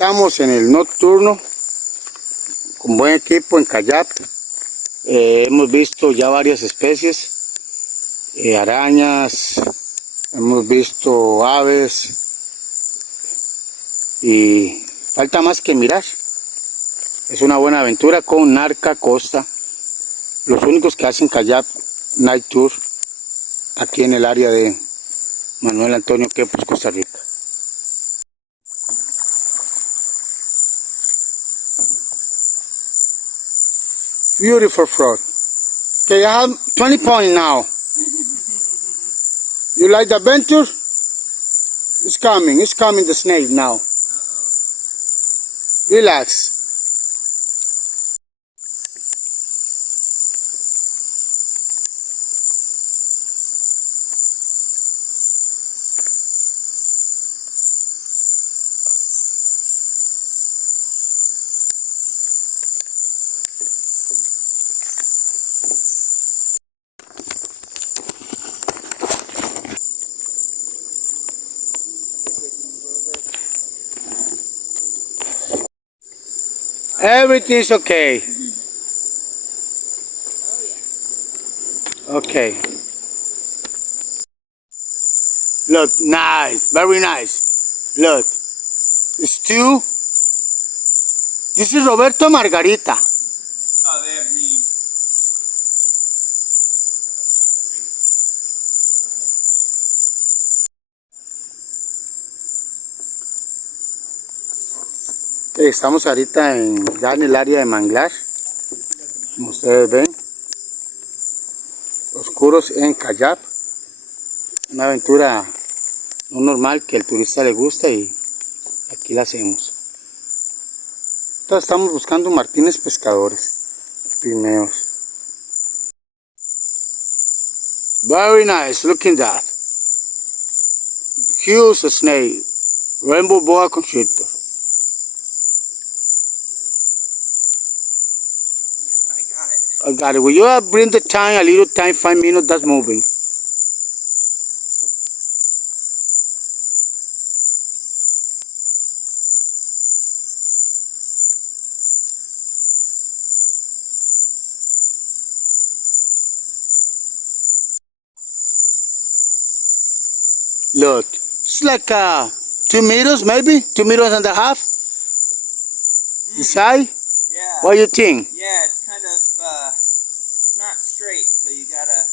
Estamos en el nocturno con buen equipo en kayak. Hemos visto ya varias especies, arañas, hemos visto aves y falta más que mirar. Es una buena aventura con Narca Costa, los únicos que hacen kayak night tour aquí en el área de Manuel Antonio Quepos, Costa Rica. Beautiful frog. Okay, I have 20 points now. You like the adventure? It's coming the snake now. Relax. Everything's okay. Okay. Look, nice, very nice. Look, stew. This is Roberto Margarita. Oh, they have names. Estamos ahorita ya en el área de manglar, como ustedes ven, oscuros en kayak, una aventura no normal que al turista le gusta y aquí la hacemos. Entonces estamos buscando martines pescadores, pigmeos. Very nice, looking that. Huge snake, rainbow boa constrictor. I got it. Will you bring the time, a little time, 5 minutes, that's moving. Look, it's like 2 meters, maybe 2 meters and a half. The size? Yeah. What do you think? Yeah, it's kind of, it's not straight, so you gotta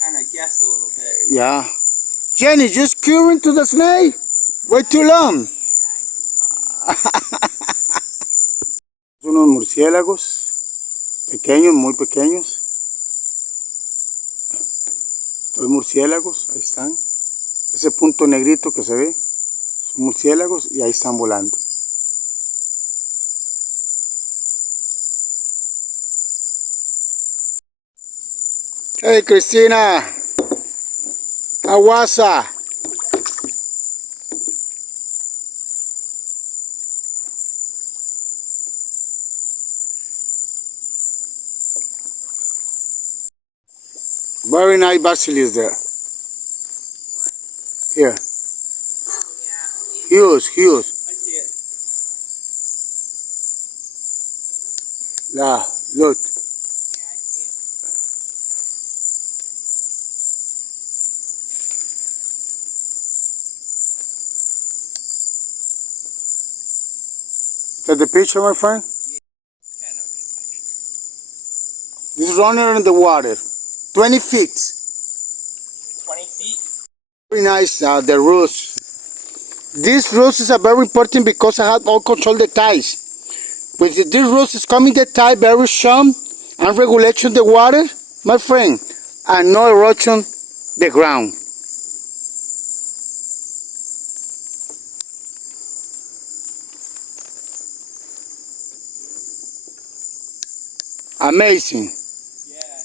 kind of guess a little bit. Yeah. Jenny, just cure into the snake. Way too long. Unos murciélagos pequeños, muy pequeños. 2 murciélagos, ahí están. Ese punto negrito que se ve son murciélagos y ahí están volando. Hey Cristina, Awasa. Very nice basilisks there. What? Here. Oh, yeah. Huge. I see it. Yeah, look. Yeah, I see it. Is that the picture, my friend? Yeah, no, good picture. This is running in the water. 20 feet. 20 feet? Very nice, the roots. This roots is very important because I have all control the tides. With this roots is coming the tide very strong and regulation the water, my friend, and no erosion the ground. Amazing. Yeah.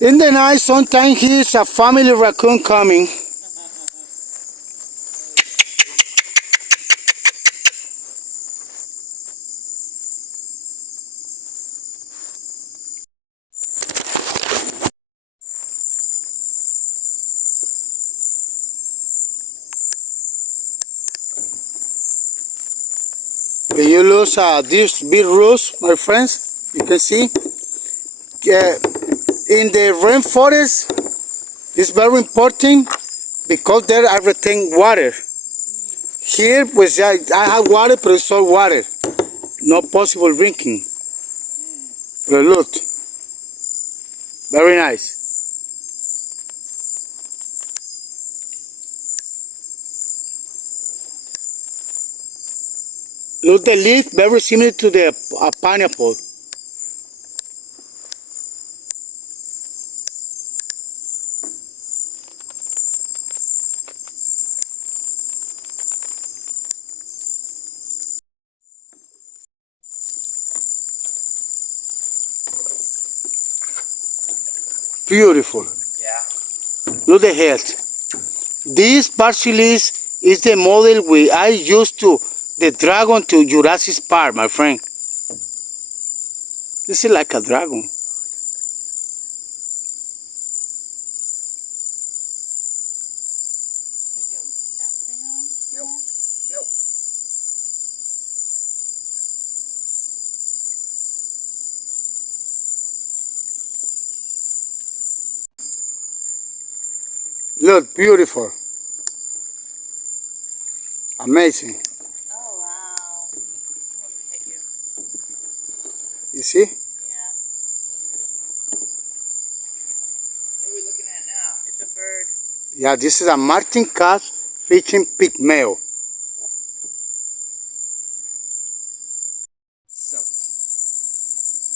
In the night, sometimes here's a family raccoon coming. when you lose these big roots, my friends, you can see, in the rainforest, it's very important because there I retain water. Here, pues, I have water, but it's salt water. Not possible drinking. But look, very nice. Look, the leaf very similar to the pineapple. Beautiful. Yeah. Look the head. This basilis is the model I used to the dragon to Jurassic Park, my friend. This is like a dragon. Is your cap thing on? Nope. Nope. Look, beautiful. Amazing. Oh wow. Ooh, I'm gonna hit you. You see? Yeah. Beautiful. What are we looking at now? It's a bird. Yeah, this is a Martin Cass fishing pygmeo. So,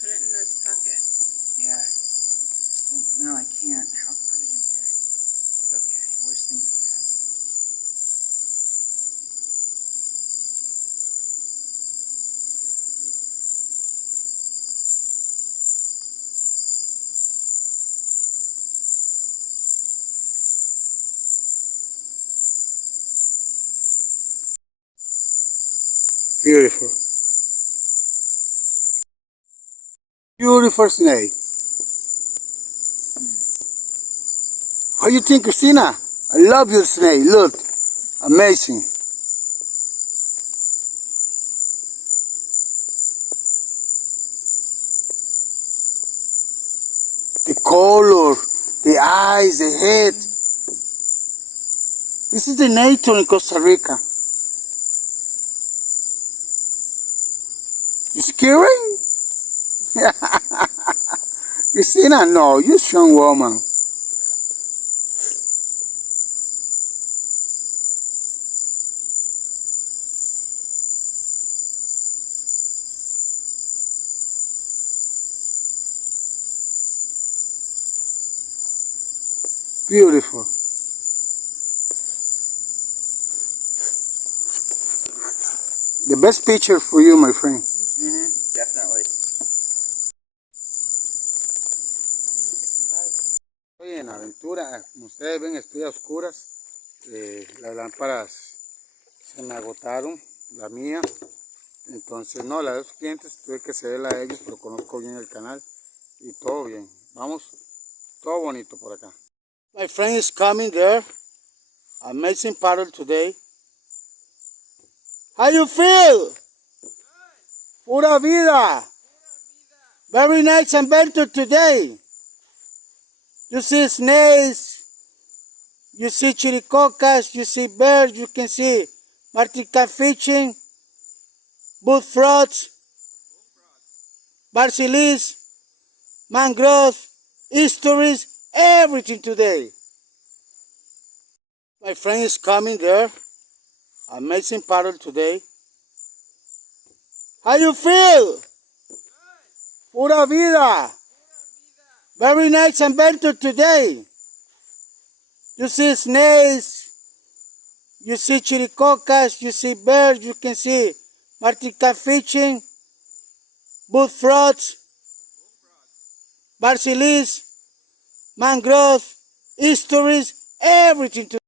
Put it in this pocket. yeah. Well, no, I can't. I'll put it in here. It's okay. Worst things can happen. Beautiful. Beautiful snake. What do you think, Christina? I love your snake. Look. Amazing. The color, the eyes, the head. This is the nature in Costa Rica. You scaring? Christina, no, you strong woman. Beautiful. The best picture for you, my friend. Definitely. Estoy en aventura, como ustedes ven estoy a oscuras, las lámparas se me agotaron, la mía, entonces no, la de los clientes tuve que cederla a ellos, pero conozco bien el canal y todo bien, vamos, todo bonito por acá. My friend is coming there, amazing paddle today. How you feel? Pura vida. Very nice adventure today. You see snakes, you see chiricocas, you see birds, you can see Martin Cass fishing, bullfrogs, basilis, mangrove, estuaries, everything today. My friend is coming there. Amazing paddle today. How you feel? Pura vida. Very nice adventure today. You see snakes, you see chiricocas, you see birds, you can see Martin Cass fishing, bullfrogs, basilis, mangrove, estuaries, everything today.